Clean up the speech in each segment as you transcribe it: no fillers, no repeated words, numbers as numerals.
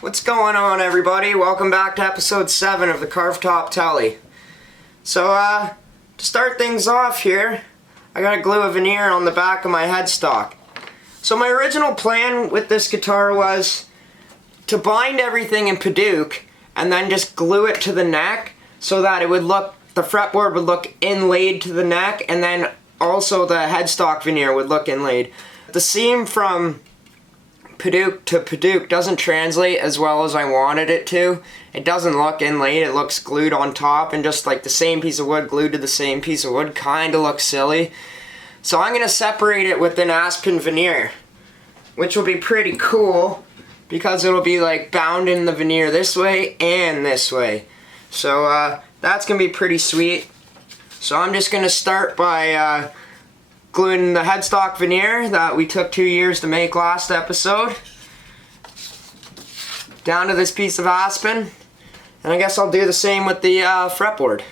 What's going on, everybody? Welcome back to episode 7 of the Carved Top Tele. So, to start things off here, I gotta glue a veneer on the back of my headstock. So my original plan with this guitar was to bind everything in Paduk and then just glue it to the neck so that the fretboard would look inlaid to the neck, and then also the headstock veneer would look inlaid. The seam from Paduk to Paduk doesn't translate as well as I wanted it to. It doesn't look inlaid, it looks glued on top, and just like the same piece of wood glued to the same piece of wood kinda looks silly. So I'm gonna separate it with an aspen veneer, which will be pretty cool because it'll be like bound in the veneer this way and this way. So that's gonna be pretty sweet. So I'm just gonna start by gluing the headstock veneer that we took 2 years to make last episode down to this piece of aspen, and I guess I'll do the same with the fretboard.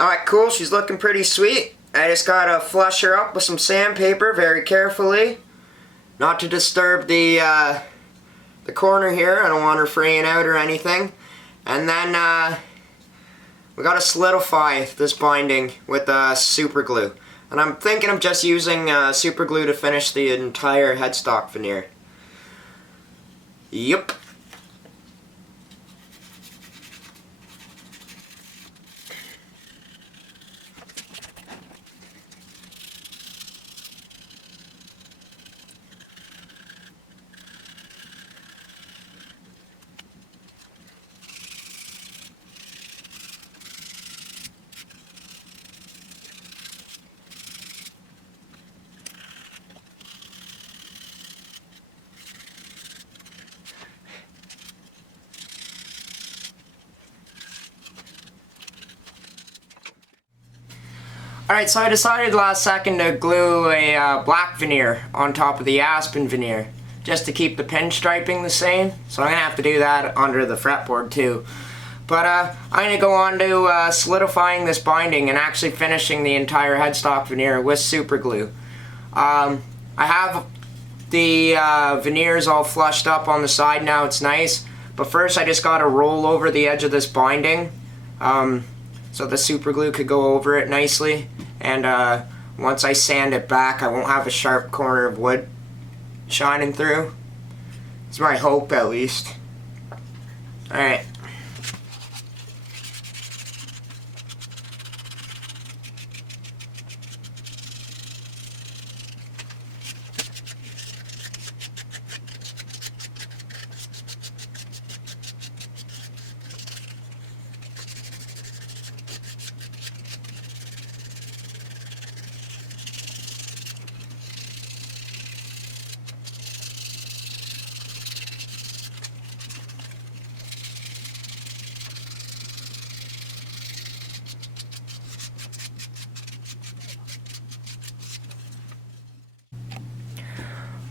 Alright, cool, she's looking pretty sweet. I just gotta flush her up with some sandpaper very carefully, not to disturb the corner here. I don't want her fraying out or anything. And then we gotta solidify this binding with super glue. And I'm thinking of just using super glue to finish the entire headstock veneer. Yup. Alright, so I decided last second to glue a black veneer on top of the aspen veneer, just to keep the pinstriping the same. So I'm going to have to do that under the fretboard too. But I'm going to go on to solidifying this binding and actually finishing the entire headstock veneer with super glue. I have the veneers all flushed up on the side now, it's nice. But first I just got to roll over the edge of this binding so the super glue could go over it nicely. And once I sand it back, I won't have a sharp corner of wood shining through. It's my hope, at least. Alright.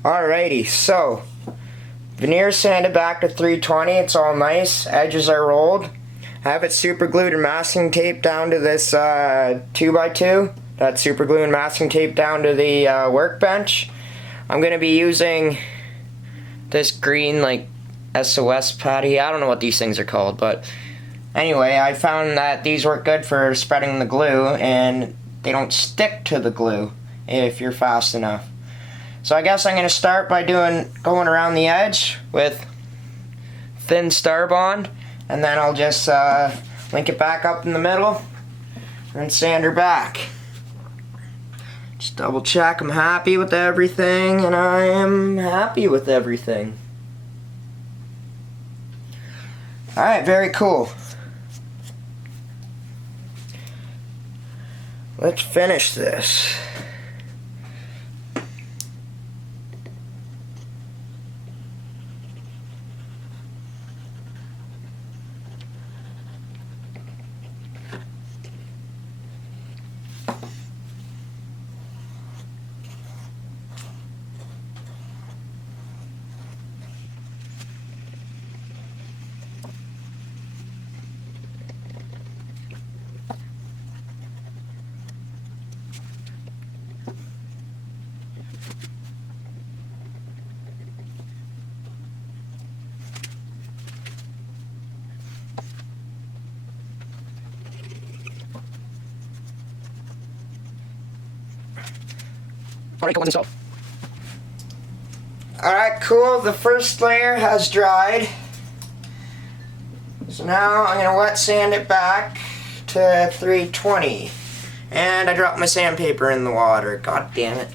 Alrighty, so veneer sanded back to 320. It's all nice. Edges are rolled. I have it super glued and masking tape down to this 2x2. That's super glue and masking tape down to the workbench. I'm going to be using this green like SOS patty. I don't know what these things are called, but anyway, I found that these work good for spreading the glue and they don't stick to the glue if you're fast enough. So I guess I'm going to start by going around the edge with thin star bond, and then I'll just link it back up in the middle and sand her back. Just double check I'm happy with everything, and I am happy with everything. Alright, very cool. Let's finish this. Alright, go on install. Alright, cool. The first layer has dried. So now I'm going to wet sand it back to 320. And I dropped my sandpaper in the water. God damn it.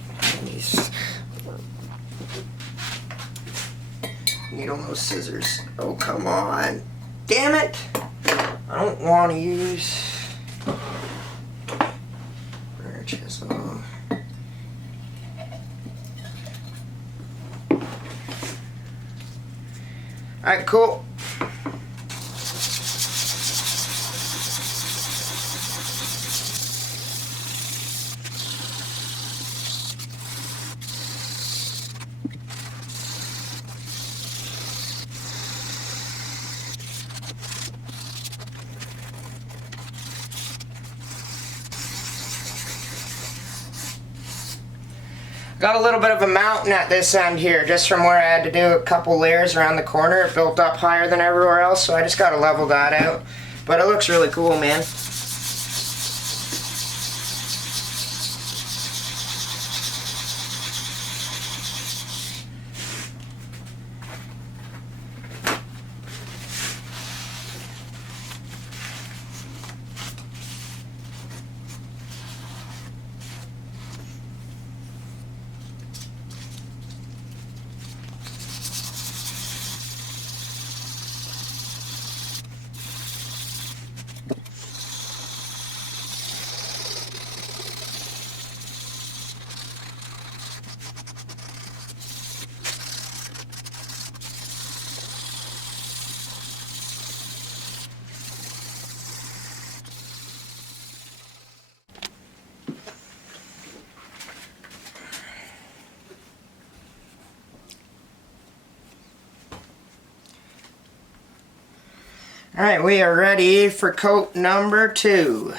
Needle nose scissors. Oh, come on. Damn it. I don't want to use rare chisel. Alright, cool. Got a little bit of a mountain at this end here, just from where I had to do a couple layers around the corner. It built up higher than everywhere else, so I just got to level that out. But it looks really cool, man. Alright, we are ready for coat number 2.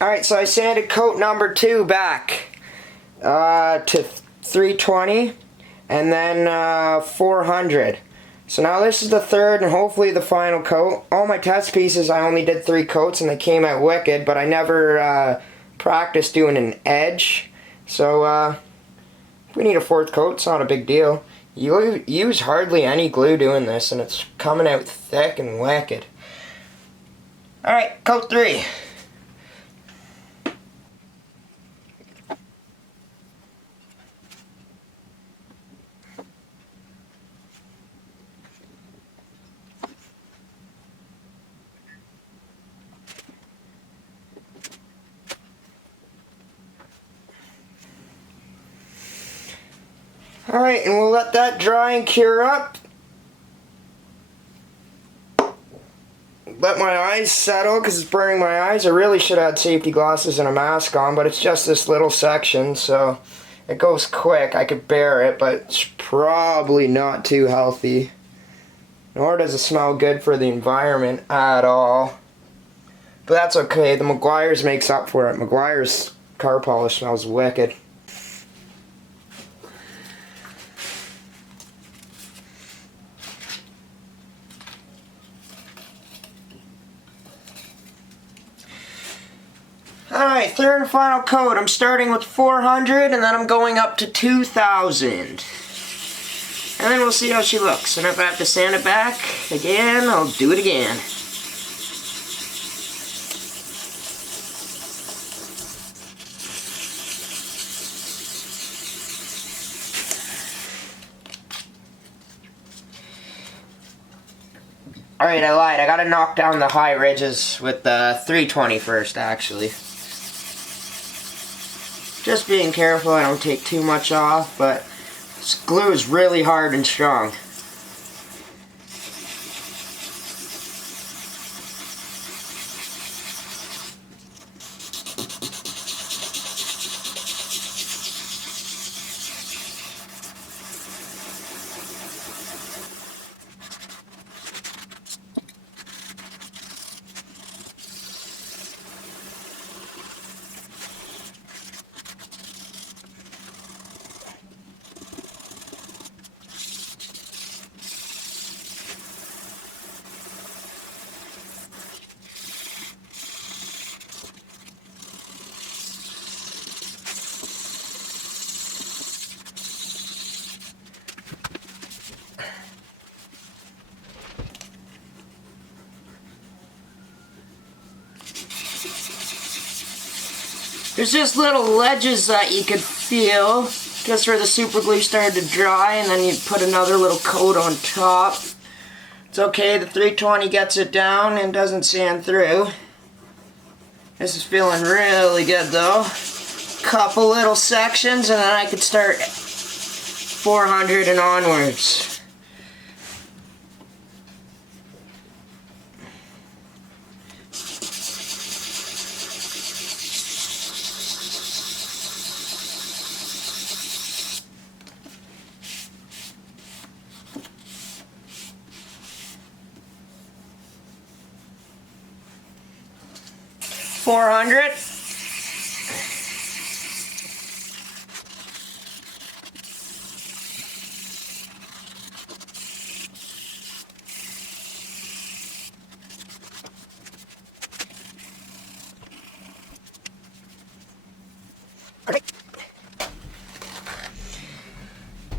Alright, so I sanded coat number 2 back to 320 and then 400. So now this is the third and hopefully the final coat. All my test pieces I only did 3 coats and they came out wicked, but I never practiced doing an edge. So if we need a 4th coat, it's not a big deal. You use hardly any glue doing this, and it's coming out thick and wicked. Alright, coat 3. Alright, and we'll let that dry and cure up. Let my eyes settle because it's burning my eyes. I really should have had safety glasses and a mask on, but it's just this little section, so it goes quick. I could bear it, but it's probably not too healthy. Nor does it smell good for the environment at all. But that's okay. The Meguiar's makes up for it. Meguiar's car polish smells wicked. Alright, third and final coat. I'm starting with 400 and then I'm going up to 2,000. And then we'll see how she looks. And if I have to sand it back again, I'll do it again. Alright, I lied. I gotta knock down the high ridges with the 320 first, actually. Just being careful I don't take too much off, but this glue is really hard and strong. There's just little ledges that you could feel just where the super glue started to dry, and then you put another little coat on top. It's okay, the 320 gets it down and doesn't sand through. This is feeling really good though. Couple little sections and then I could start 400 and onwards. $400.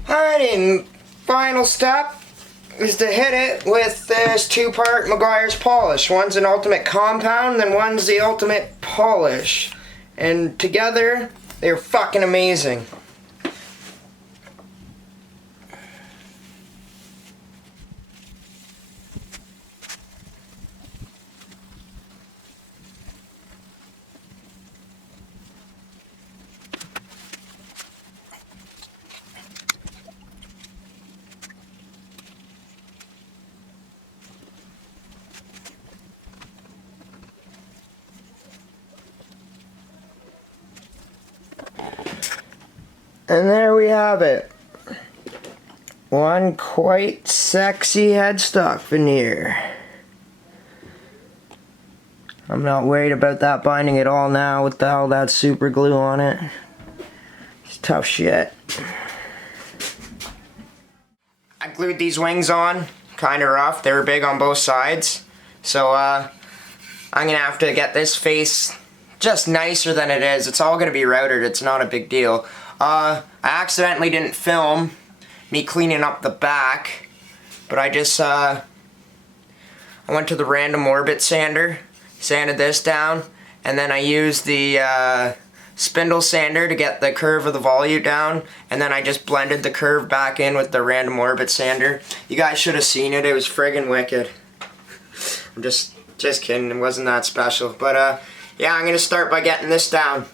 Alright, and final step is to hit it with this 2-part Meguiar's polish. One's an ultimate compound, then one's the ultimate polish. And together, they're fucking amazing. And there we have it. One quite sexy headstock veneer. I'm not worried about that binding at all now with all that super glue on it. It's tough shit. I glued these wings on, kinda rough. They were big on both sides. So I'm gonna have to get this face just nicer than it is. It's all gonna be routed, it's not a big deal. I accidentally didn't film me cleaning up the back, but I just I went to the random orbit sander, sanded this down, and then I used the spindle sander to get the curve of the volute down, and then I just blended the curve back in with the random orbit sander. You guys should have seen it. It was friggin' wicked. I'm just kidding. It wasn't that special, but yeah, I'm gonna start by getting this down.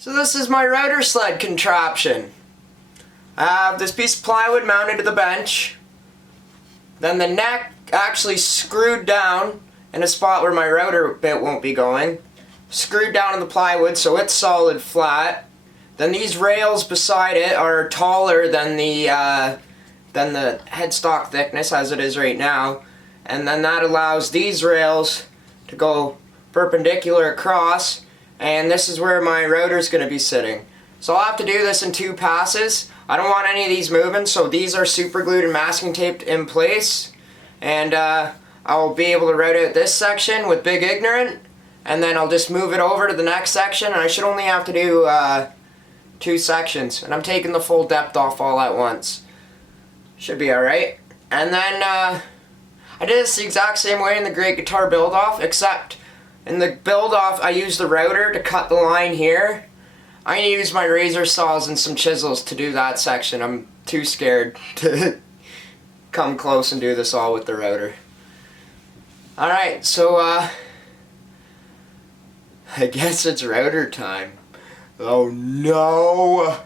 So this is my router sled contraption. I have this piece of plywood mounted to the bench. Then the neck actually screwed down in a spot where my router bit won't be going. Screwed down in the plywood so it's solid flat. Then these rails beside it are taller than the headstock thickness as it is right now. And then that allows these rails to go perpendicular across, and this is where my router is going to be sitting. So I'll have to do this in 2 passes. I don't want any of these moving, so these are super glued and masking taped in place. And I'll be able to route out this section with Big Ignorant, and then I'll just move it over to the next section, and I should only have to do 2 sections. And I'm taking the full depth off all at once. Should be alright. And then I did this the exact same way in the Great Guitar Build-Off, except in the build-off I used the router to cut the line here. I'm going to use my razor saws and some chisels to do that section. I'm too scared to come close and do this all with the router. Alright, so I guess it's router time. Oh no!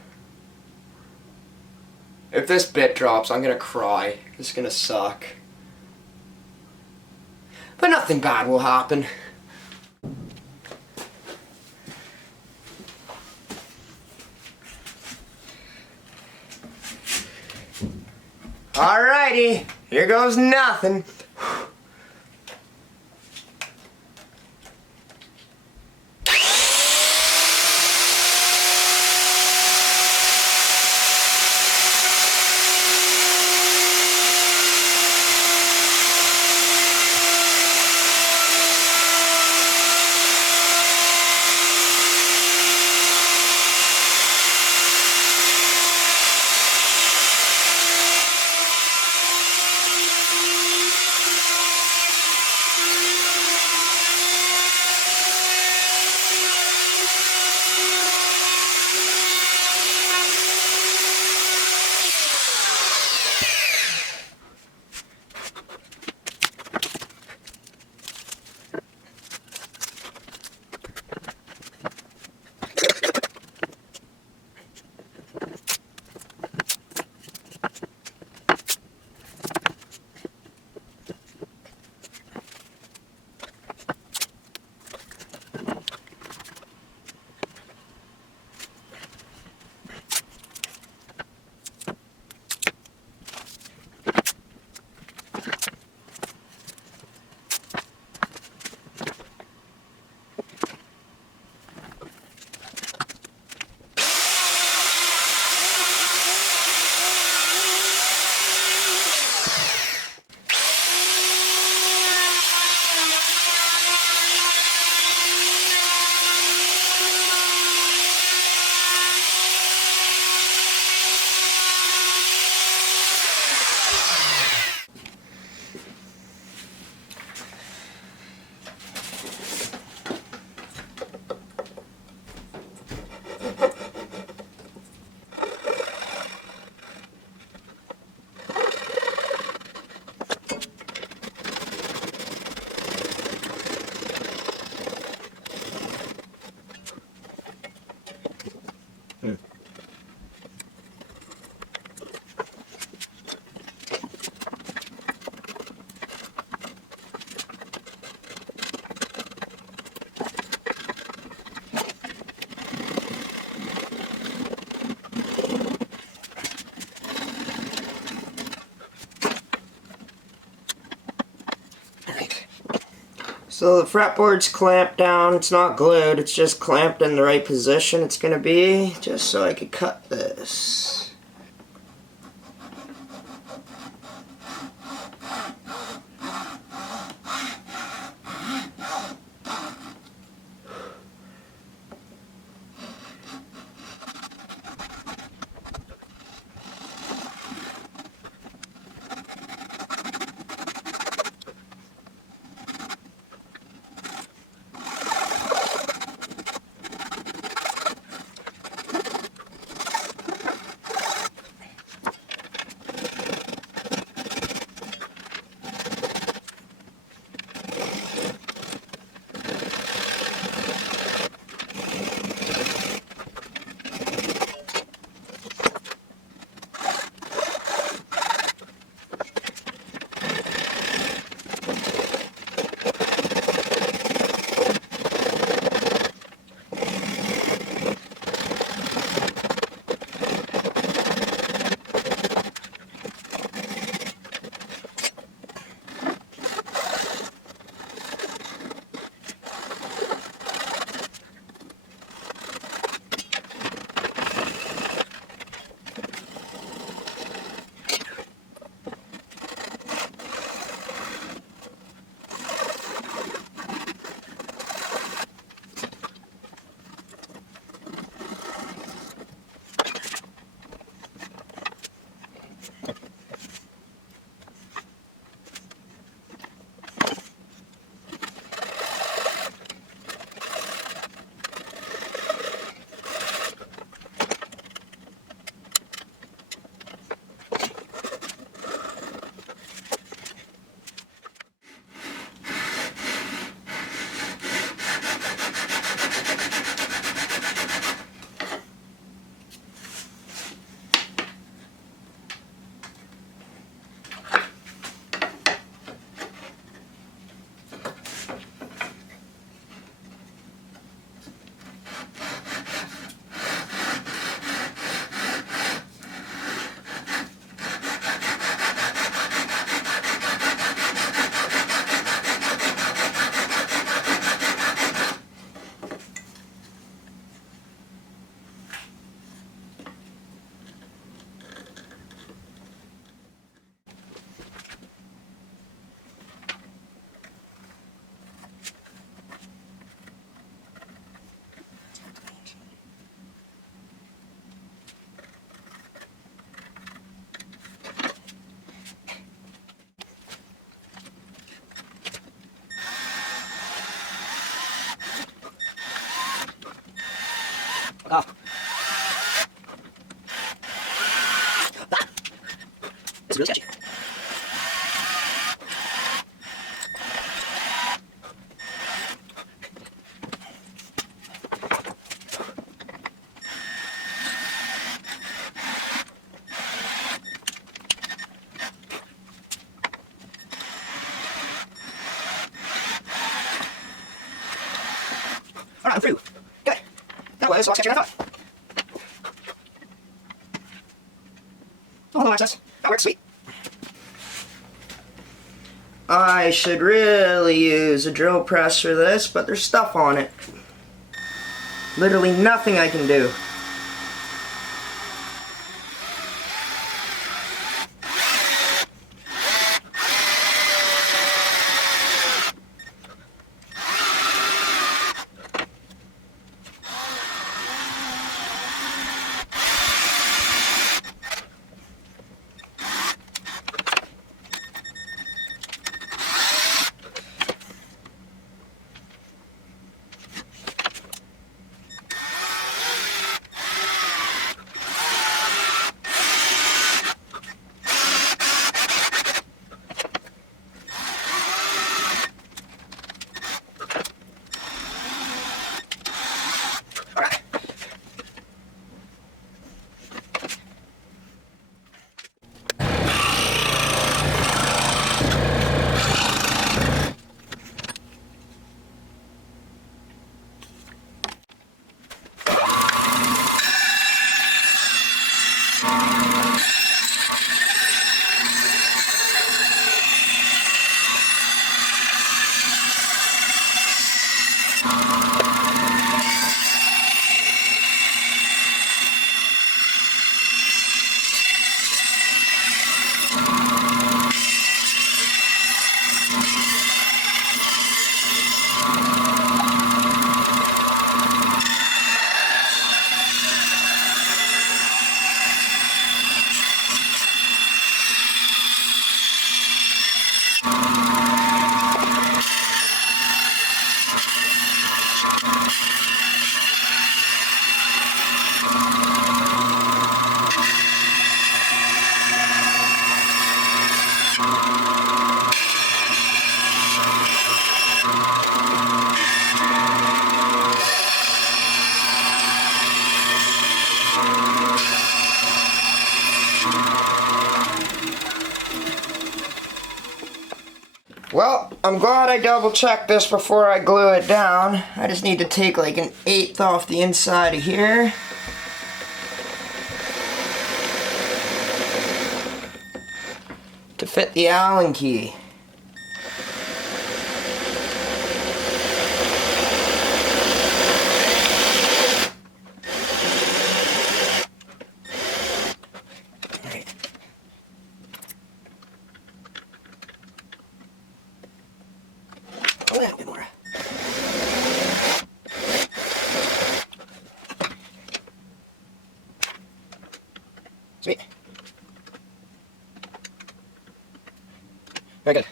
If this bit drops, I'm going to cry. It's going to suck. But nothing bad will happen. Alrighty, here goes nothing. So the fretboard's clamped down. It's not glued, it's just clamped in the right position it's going to be, just so I could cut this. Oh. It's real sketchy. Alright, I'm through. Good. That was a lot sketchier than I thought. Oh, hello, access. That works, sweet. I should really use a drill press for this, but there's stuff on it. Literally nothing I can do. Well, I'm glad I double checked this before I glue it down. I just need to take like 1/8 off the inside of here. To fit the Allen key. A little bit more. Sweet. Very good.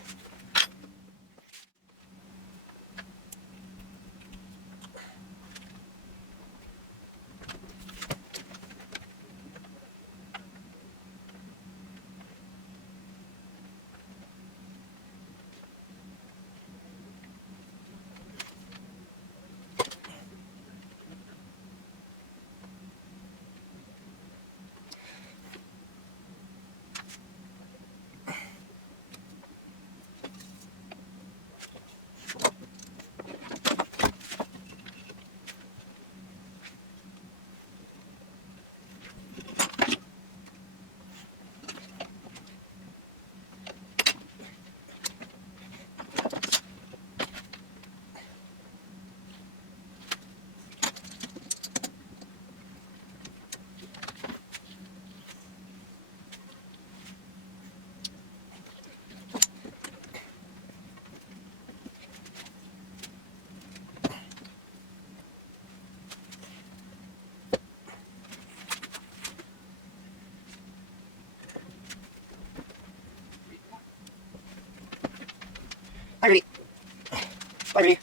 Bye, Rudy. Bye, Rudy.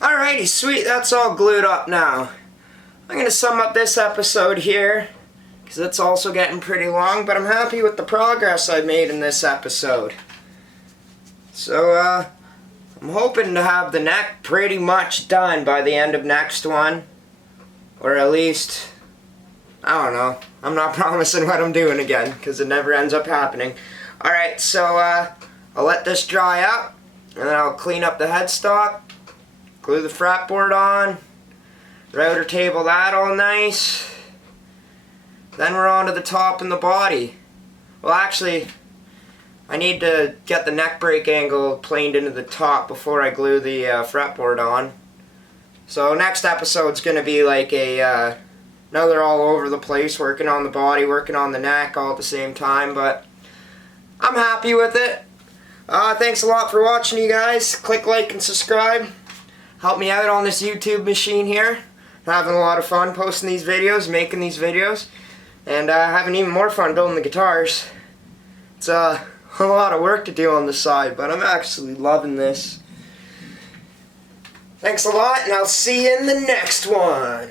Alrighty, sweet, that's all glued up now. I'm going to sum up this episode here, because it's also getting pretty long, but I'm happy with the progress I made in this episode. So, I'm hoping to have the neck pretty much done by the end of next one. Or at least, I don't know. I'm not promising what I'm doing again, because it never ends up happening. Alright, so I'll let this dry up, and then I'll clean up the headstock, glue the fretboard on, router table that all nice. Then we're on to the top and the body. Well, actually, I need to get the neck brake angle planed into the top before I glue the fretboard on. So next episode's going to be like another all over the place, working on the body, working on the neck all at the same time, but I'm happy with it. Thanks a lot for watching, you guys. Click like and subscribe. Help me out on this YouTube machine here. I'm having a lot of fun posting these videos, making these videos, and having even more fun building the guitars. It's a lot of work to do on the side, but I'm actually loving this. Thanks a lot, and I'll see you in the next one.